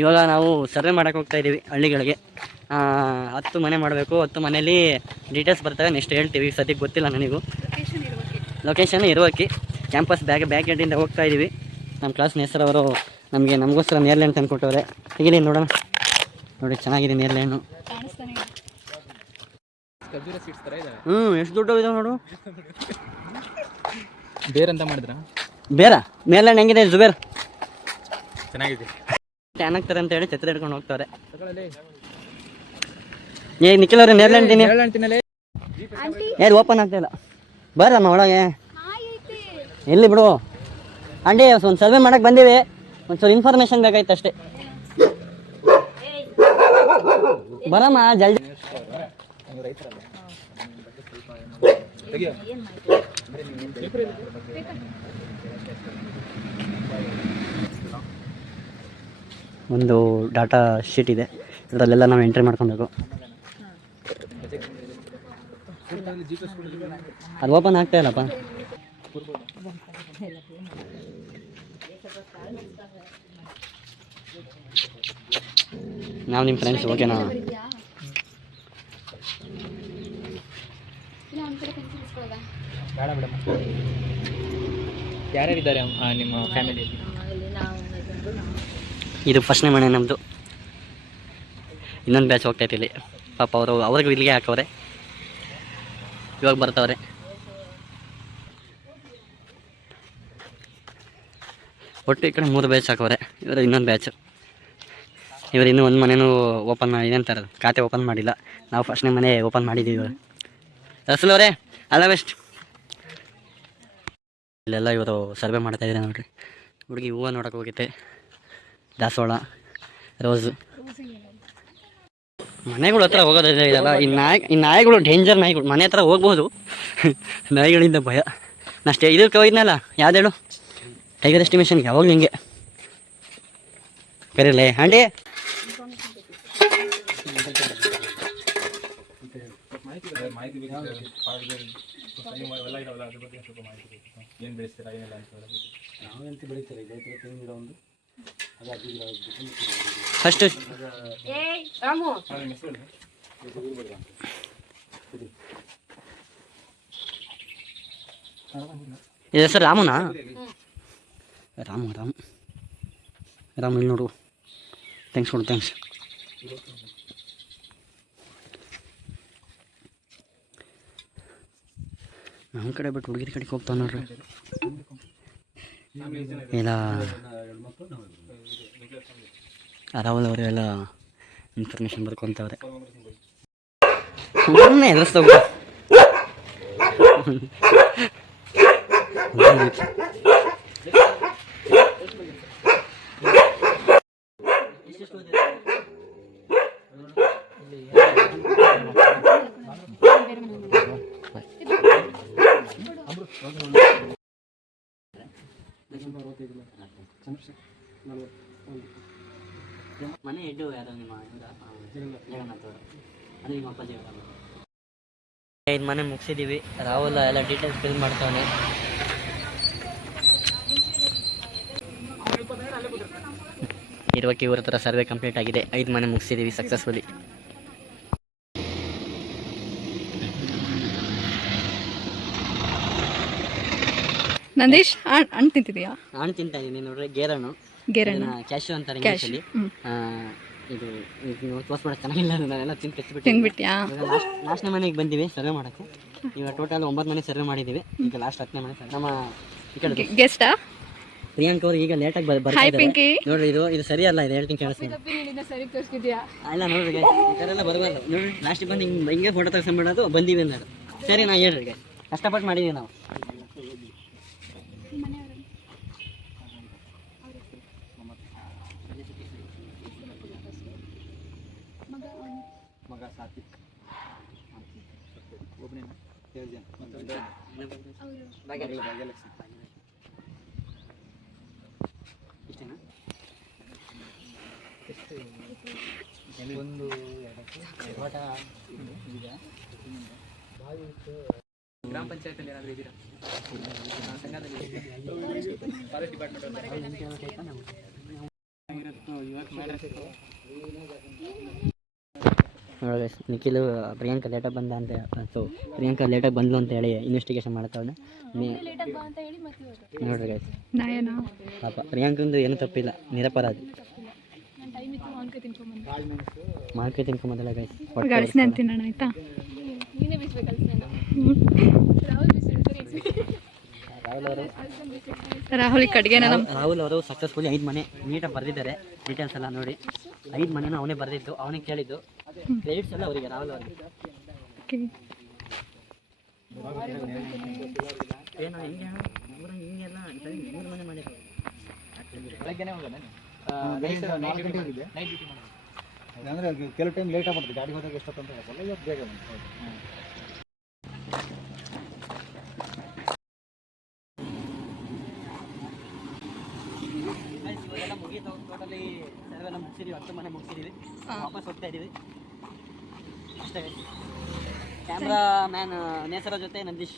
ಇವಾಗ ನಾವು ಸರ್ವೆ ಮಾಡೋಕೆ ಹೋಗ್ತಾ ಇದ್ದೀವಿ ಹಳ್ಳಿಗಳಿಗೆ. 10 ಮನೆ ಮಾಡಬೇಕು. 10 ಮನೇಲಿ ಡೀಟೇಲ್ಸ್ ಬರ್ತವೆ, ನೆಕ್ಸ್ಟ್ ಹೇಳ್ತೀವಿ. ಸದ್ಯಕ್ಕೆ ಗೊತ್ತಿಲ್ಲ ನನಗೂ. ಲೊಕೇಶನ್ ಇರುವಕ್ಕಿ ಕ್ಯಾಂಪಸ್ ಬ್ಯಾಕ್ ಗೇಟಿಂದ ಹೋಗ್ತಾ ಇದ್ದೀವಿ. ನಮ್ಮ ಕ್ಲಾಸ್ನ ಹೆಸರವರು ನಮಗೋಸ್ಕರ ನೇರ್ಲೆಹಣ್ಣು ತಂದು ಕೊಟ್ಟವ್ರೆ. ತೆಗಿಲಿ ನೋಡೋಣ. ನೋಡಿ ಚೆನ್ನಾಗಿದೆ ನೇರ್ಲೆಹಣ್ಣು. ಎಷ್ಟು ದುಡ್ಡು ಇದೆ ನೋಡು. ಬೇರಂತ ಮಾಡಿದ್ರ ನೇರ್ಲೆಹಣ್ಣು ಹೆಂಗಿದೆ ಜುಬೇರ್? ಚೆನ್ನಾಗಿದೆ. ಟ್ಯಾನ್ ಆಗ್ತಾರೆ ಅಂತ ಹೇಳಿ ಛತ್ರ ಹಿಡ್ಕೊಂಡು ಹೋಗ್ತಾರೆ. ನಿಖಿಲ್ ಅವ್ರೆ ನೇರ್ಲೆಹಣ್ಣು ತಿನ್ನಿ. ಓಪನ್ ಆಗ್ತಾ ಇಲ್ಲ. ಬರ್ರಮ್ಮ ಒಳಗೆ. ಎಲ್ಲಿ ಬಿಡು ಆಂಟಿ, ಒಂದು ಸರ್ವೆ ಮಾಡಕ್ಕೆ ಬಂದೀವಿ. ಒಂಚೂರು ಇನ್ಫಾರ್ಮೇಶನ್ ಬೇಕಾಯ್ತು ಅಷ್ಟೇ. ಬರಮ್ಮ ಜಲ್ದಿ. ಒಂದು ಡಾಟಾ ಶೀಟ್ ಇದೆ, ಅದರಲ್ಲೆಲ್ಲ ನಾವು ಎಂಟ್ರಿ ಮಾಡ್ಕೊಬೇಕು. ಅದು ಓಪನ್ ಆಗ್ತಾ ಇಲ್ಲಪ್ಪ. ನಾವು ನಿಮ್ಮ ಫ್ರೆಂಡ್ಸ್ ಓಕೆನಾ? ಯಾರ್ಯಾರಿದ್ದಾರೆ ನಿಮ್ಮ ಫ್ಯಾಮಿಲಿಯಲ್ಲಿ? ಇದು ಫಸ್ಟ್ನೇ ಮನೆ ನಮ್ಮದು. ಇನ್ನೊಂದು ಬ್ಯಾಚ್ ಹೋಗ್ತೈತೆ ಇಲ್ಲಿ. ಪಾಪ ಅವ್ರಿಗೂ ಇಲ್ಲಿಗೆ ಹಾಕವ್ರೆ, ಇವಾಗ ಬರ್ತಾವ್ರೆ. ಒಟ್ಟು ಈ ಕಡೆ 3 ಬ್ಯಾಚ್ ಹಾಕವ್ರೆ. ಇವರು ಇನ್ನೊಂದು ಬ್ಯಾಚ್. ಇವರು ಇನ್ನೂ ಒಂದು ಮನೆಯೂ ಓಪನ್ ಏನಂತಾರೆ ಖಾತೆ ಓಪನ್ ಮಾಡಿಲ್ಲ. ನಾವು ಫಸ್ಟ್ನೇ ಮನೆ ಓಪನ್ ಮಾಡಿದ್ದೀವಿ. ಇವರು ರಸಲ್ ಅವರೇ ಆಲ್ ದ ಬೆಸ್ಟ್. ಇಲ್ಲೆಲ್ಲ ಇವರು ಸರ್ವೆ ಮಾಡ್ತಾಯಿದ್ದಾರೆ ನೋಡಿರಿ. ಹುಡುಗಿ ಹೂವು ನೋಡೋಕೆ ಹೋಗುತ್ತೆ. ದಾಸವಾಳ, ರೋಸು. ಮನೆಗಳ ಹತ್ರ ಹೋಗೋದಿಲ್ಲ ಇದೆಲ್ಲ. ಈ ನಾಯಿಗಳು ಡೇಂಜರ್ ನಾಯಿಗಳು. ಮನೆ ಹತ್ರ ಹೋಗ್ಬೋದು, ನಾಯಿಗಳಿಂದ ಭಯ. ನಷ್ಟೇ ಇದಕ್ಕೆ ಹೋಗಿದ್ನಲ್ಲ, ಯಾವ್ದು ಹೇಳು, ಟೈಗರ್ ಎಸ್ಟಿಮೇಷನ್ಗೆ. ಯಾವಾಗಲೂ ಹಿಂಗೆ ಕರೀಲೇ ಆಂಟಿ. ಫಸ್ಟ್ ಇದು ಹೆಸರು ರಾಮನಾ? ರಾಮು ಇಲ್ಲಿ ನೋಡು. ಥ್ಯಾಂಕ್ಸ್ ಕೊಡು, ಥ್ಯಾಂಕ್ಸ್. ನಮ್ಮ ಕಡೆ ಬಿಟ್ಟು ಹುಡುಗಿರ ಕಡೆಗೆ ಹೋಗ್ತಾವೆ ನೋಡ್ರಿ. ಇಲ್ಲ ರಾಹುಲ್ ಅವರು ಎಲ್ಲ ಇನ್ಫಾರ್ಮೇಶನ್ ಬರ್ಕೊಂತವ್ರೆ. ಸುಮ್ಮನೆ ಎದುರಿಸ್ತಾವ. ಮನೆ ಹೆಡ್ಡು ಯಾರು? ನಿಮ್ಮ ಜಗನ್ನಾಥ್ ಅವರು, ಅದು ನಿಮ್ಮ ಅಪ್ಪಾಜಿ. 5 ಮನೆ ಮುಗಿಸಿದ್ದೀವಿ. ರಾಹುಲ್ ಎಲ್ಲ ಡೀಟೇಲ್ಸ್ ಫಿಲ್ ಮಾಡ್ತಾನೆ. ಇರುವಕ್ಕೆ ಇವ್ರ ಹತ್ರ ಸರ್ವೆ ಕಂಪ್ಲೀಟ್ ಆಗಿದೆ. 5 ಮನೆ ಮುಗಿಸಿದ್ದೀವಿ ಸಕ್ಸಸ್ಫುಲಿ. ನಂದೀಶ್ ಹಣ್ಣು ತಿಂತಿದೀಯಾ? ಹಣ್ಣು ತಿಂತಾ ಇದ್ದೀನಿ ನೋಡ್ರಿ. ಗೇರಣ್ಣು, ಕ್ಯಾಶು ಅಂತಾರೆ ಇಂಗ್ಲೀಷಲ್ಲಿ. ಇದು ತೋರಿಸ್ಬಿಡೋಕೆ ಚೆನ್ನಾಗಿಲ್ಲ, ನಾನೆಲ್ಲ ತಿಂದ್ಬಿಟ್ಟಿಯಾ? ಲಾಸ್ಟ್ನೇ ಮನೆಗೆ ಬಂದಿವಿ ಸರ್ವೆ ಮಾಡೋಕ್ಕೆ. ಇವಾಗ ಟೋಟಲ್ 9 ಮನೆ ಸರ್ವೆ ಮಾಡಿದ್ದೀವಿ. ಈಗ ಲಾಸ್ಟ್ 10ನೇ ಮನೆ. ನಮ್ಮ ಈ ಕಡೆ ಗೆಸ್ಟಾ ಪ್ರಿಯಾಂಕ್ ಅವ್ರು ಈಗ ಲೇಟಾಗಿ ಬರ್ತಾರೆ ನೋಡ್ರಿ. ಇದು ಸರಿಯಲ್ಲ, ಇದು ಹೇಳ್ತೀನಿ ಕೇಳಿಸ್ತೀನಿ. ಅಲ್ಲ ನೋಡ್ರಿ, ಈ ಥರ ಎಲ್ಲ ಬರಬಾರ್ದು ನೋಡ್ರಿ. ಲಾಸ್ಟಿಗೆ ಬಂದು ಹಿಂಗೆ ಫೋಟೋ ತೆಗೆಸ್ಕೊಂಡ್ಬಿಡೋದು ಬಂದೀವಿ ಅನ್ನೋದು. ಸರಿ, ನಾ ಹೇಳ್ರಿ, ಕಷ್ಟಪಟ್ಟು ಮಾಡಿದ್ದೀವಿ ನಾವು. ಗ್ರಾಮ ಪಂಚಾಯತ್ ಏನಾದರೂ ಇದ್ದೀರಾ? ಫಾರೆಸ್ಟ್ ಡಿಪಾರ್ಟ್ಮೆಂಟ್ ನೋಡಿ guys, ನಿಖಿಲ್ ಪ್ರಿಯಾಂಕಾ ಲೇಟಾಗಿ ಬಂದ ಅಂತ ಸೊ ಪ್ರಿಯಾಂಕಾ ಲೇಟಾಗಿ ಬಂದ್ಲು ಅಂತ ಹೇಳಿ ಇನ್ವೆಸ್ಟಿಗೇಷನ್ ಮಾಡ್ತಾವಳೆ. ನೋಡ್ರಿ ಗೈಸ್, ನಯನ ಪಾಪ ಪ್ರಿಯಾಂಕಂದು ಏನೂ ತಪ್ಪಿಲ್ಲ, ನಿರಪರಾಧಿ. ಮಾರ್ಕೆ ತಿನ್ಕೊಂಬಂದಲ್ಲ ಗೈಸ್. ಗಳಿಸ್ನೆ ತಿನ್ನೋಣ ಆಯ್ತಾ. ರಾಹುಲ್ ಕಡ್ಗೆನ ರಾಹುಲ್ ಅವರು ಸಕ್ಸಸ್ಫುಲಿ 5 ಮನೆ ನೀಟಾಗಿ ಬರೆದಿದ್ದಾರೆ. ಡೀಟೇಲ್ಸ್ ಎಲ್ಲ ನೋಡಿ, 5 ಮನೆನೂ ಅವನೇ ಬರೆದಿದ್ದು, ಅವನೇ ಕೇಳಿದ್ದು. ಕ್ರೆಡಿಟ್ಸ್ ಎಲ್ಲ ಅವರಿಗೆ, ರಾಹುಲ್ ಅವರಿಗೆ. ಏನು ಹಿಂಗೆ ಹಿಂಗೆಲ್ಲ 3 ಮನೆ ಮಾಡಿದ್ರು. ಬೆಳಗ್ಗೆನೇ ಹೋಗೋಣ ನೈಟ್ ಡ್ಯೂಟಿ ಅಂದರೆ ಕೆಲವು ಟೈಮ್ ಲೇಟಾಗಿ ಮಾಡ್ತೀವಿ, ಗಾಡಿ ಹೋದಾಗ ಎಷ್ಟೊತ್ತಂತ ಹೇಳಲ್ಲ, ಇವತ್ತು ಬೇಗ ಬಂತು. ಇವಾಗೆಲ್ಲ ಮುಗೀತು, ಟೋಟಲಿ ಸರ್ವೆ ಎಲ್ಲ ಮುಗಿಸಿದೀವಿ, 10 ಮನೆ ಮುಗಿಸಿದೀವಿ, ವಾಪಸ್ ಹೋಗ್ತಾ ಇದ್ದೀವಿ ಅಷ್ಟೇ. ಕ್ಯಾಮ್ರಾ ಮ್ಯಾನ್ ನೇಸರ ಜೊತೆ ನಂದೀಶ್.